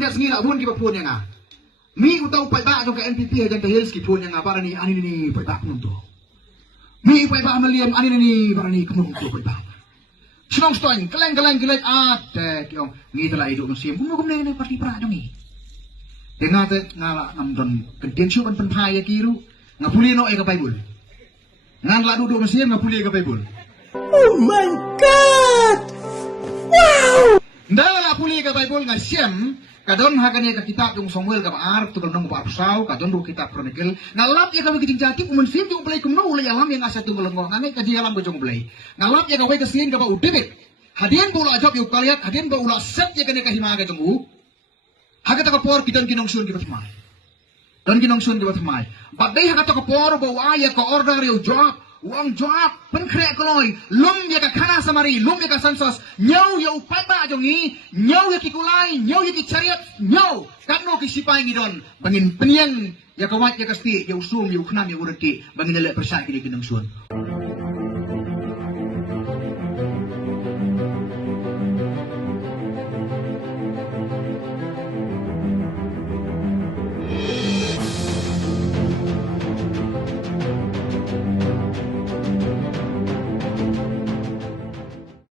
tidak sengi lah pun kita pun yang ah. Mi utau pai ba dong ke NPP aja ke Hills pun yang apa ni ani ni pai ba pun tu. Mi pai ba maliam ani ni barani kemun tu pai ba. Senang stoin keleng ada kiong ngi telah hidup musim kum ni parti pra dong ni. Dengar te ngala namdon kedien syu kan penpai ya kiru ngapuli no ke Bible. Ngan la duduk musim ngapuli ke Bible. Oh my god. Wow. Ndala puli ke Bible ngasiem kadon hakane ka kitab yung Samuel ka Arab tu nang pa Absaw kadon ru kitab Chronicle ngalap ya kami kiting jati umun sim yung play kumno ulay alam yang asa tinggal ngong ngane ka alam ko jong play ngalap ya kaway ka sin ka ba udebit hadian pula ajab yung kaliat hadian ba ula set ya kane ka himaga jong u hakata ka por kitan kinong sun ki batmay don kinong sun ki batmay badai hakata ka por ba waya ka order yung job uang job penkreak koloi lum ya ka kana samari lum ya ka sansos nyau ya upata jongi nyau ya kikulai nyau ya kicariat nyau kano kisipai ngidon bangin penian ya kawat ya kasti ya usum ya uknam ya ureki bangin lele persak kini kinang sun